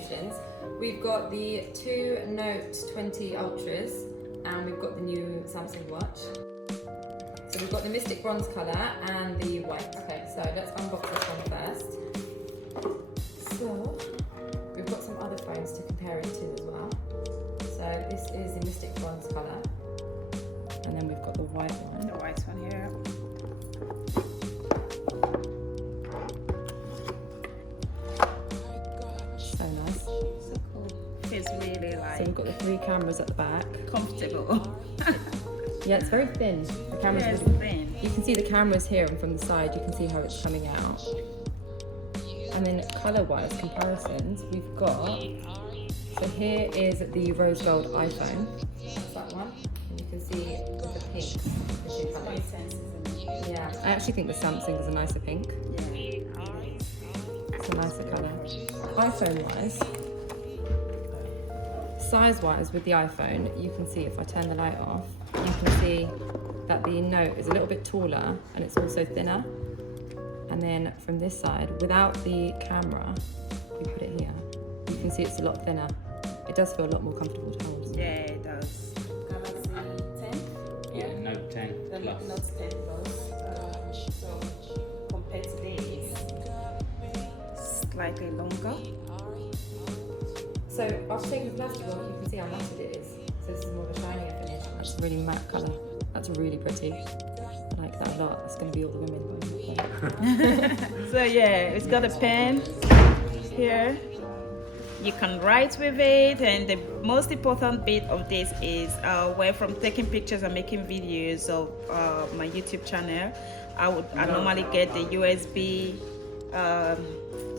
Solutions. We've got the two Note 20 Ultras and we've got the new Samsung watch. So we've got the Mystic Bronze colour and the white. Okay, so let's unbox this one first. So we've got some other phones to compare it to as well. So this is the Mystic Bronze colour. And then we've got the white one. The white one here. So nice. So cool. It's really like. So we've got the three cameras at the back. Comfortable. Yeah, it's very thin. The camera's Yeah, it's really thin. You can see the cameras here, and from the side you can see how it's coming out. And then colour-wise comparisons, we've got. So here is the rose gold iPhone. That's that one. And you can see with the pink, the two colours. Yeah, I actually think the Samsung is a nicer pink. Yeah. It's a nicer colour. iPhone-wise, size-wise with the iPhone, you can see if I turn the light off, you can see that the Note is a little bit taller and it's also thinner. And then from this side, without the camera, we put it here, you can see it's a lot thinner. It does feel a lot more comfortable to hold. Yeah, it does. Galaxy 10? Yeah, Note 10 The Plus. Note 10 Plus. So compared to this, Slightly longer. So after taking the plastic off, you can see how matte it is. So this is more of a shinier finish. That's a really matte colour. That's really pretty. I like that a lot. It's going to be all the women buying that thing. So yeah, it's got a pen here. You can write with it, and the most important bit of this is where from taking pictures and making videos of my YouTube channel, I normally get the USB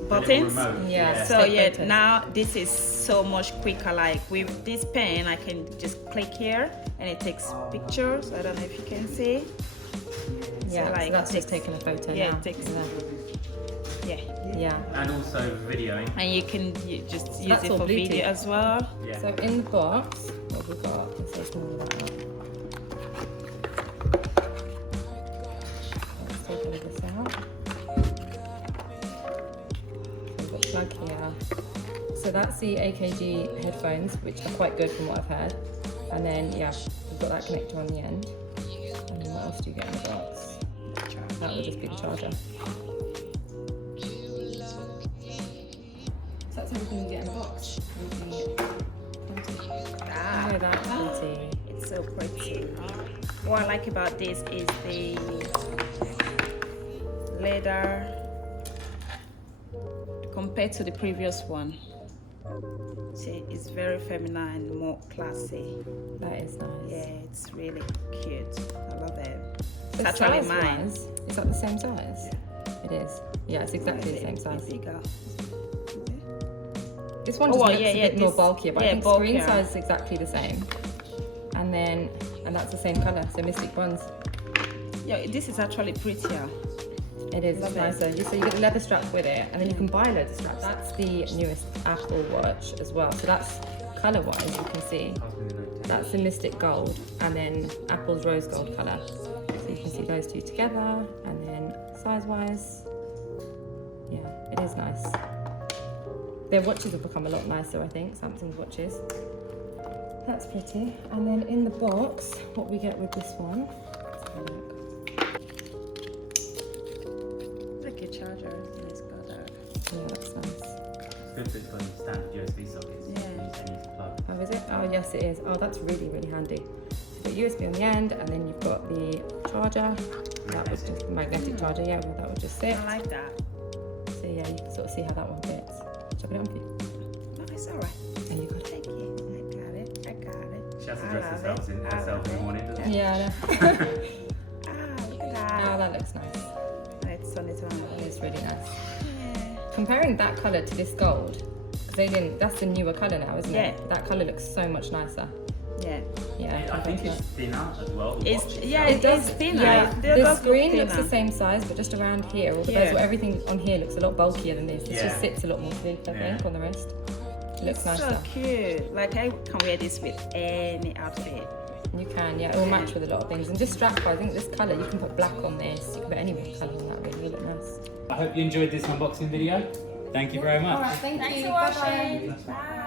buttons. Yeah. So take yeah, photos. now this is so much quicker. Like with this pen, I can just click here and it takes pictures. I don't know if you can see. Yeah, So, like, so that's it just takes- taking a photo yeah, now. it takes- isn't it? Yeah, Yeah. And also videoing. and you can just use that's it all for Bluetooth. video as well. Yeah. So in the box, what have we got? Let's take all of that out. Let's take all of this out. So we've got a plug here. So that's the AKG headphones, which are quite good from what I've heard. And then, yeah, we've got that connector on the end. And then what else do you get in the box? That would just be the charger. So that's everything you get in the box. Ah, Oh, that's pretty. it's so pretty. What I like about this is the leather compared to the previous one. See, it's very feminine and more classy. That is nice. Yeah, it's really cute. I love it. It's So actually mine. size-wise, is that the same size? It is. Yeah, it's exactly the same size. Bigger. This one Oh, just well, looks yeah, a yeah, bit more this- bulkier, but I yeah, think screen bulkier. size is exactly the same. And that's the same colour, so Mystic Bronze. Yeah, this is actually prettier. It is, it's Love it. nicer. So you get a leather strap with it, and then you can buy loads of straps. That's the newest Apple Watch as well. So that's colour-wise, you can see. That's the Mystic Gold, and then Apple's Rose Gold colour. So you can see those two together, and then size-wise, yeah, it is nice. Their watches have become a lot nicer, I think, Samsung's watches. That's pretty. And then in the box, what we get with this one, let's have a look. Like a charger. It's got that. Yeah, that's nice. It's good for standard USB sockets. Yeah. You just need to plug. Oh, is it? Oh, yes, it is. Oh, that's really, really handy. So you've got USB on the end, and then you've got the charger. That would just magnetic charger, yeah, well, that would just sit. I like that. So yeah, you can sort of see how that one fits. Shall I put it on for you? No, it's alright. And you got it. Thank you. I got it. I got it. She has to I dress love herself it. in, I herself love in the it. morning, doesn't she? Yeah, I know. Ah, look at Oh, that. that looks nice. Let's turn it on. That is really nice. Yeah. Comparing that colour to this gold, because that's the newer colour now, isn't Yeah. it? That colour looks so much nicer. Yeah. Yeah, I think it's thinner as well. the It's watch yeah, itself. it's thinner. Yeah, It the does look screen looks thinner. the same size, but just around here, all the Yeah. bezel, everything on here looks a lot bulkier than this. It Yeah. just sits a lot more sleek, I think, on the wrist. It looks nicer. So cute. Like I can wear this with any outfit. You can, yeah, it will match with a lot of things. And just strap, I think this colour, you can put black on this, you can put any colour on that, really, it'll look nice. I hope you enjoyed this unboxing video. Thank you very much. All right, thank Thanks you. for Bye-bye. watching. Bye.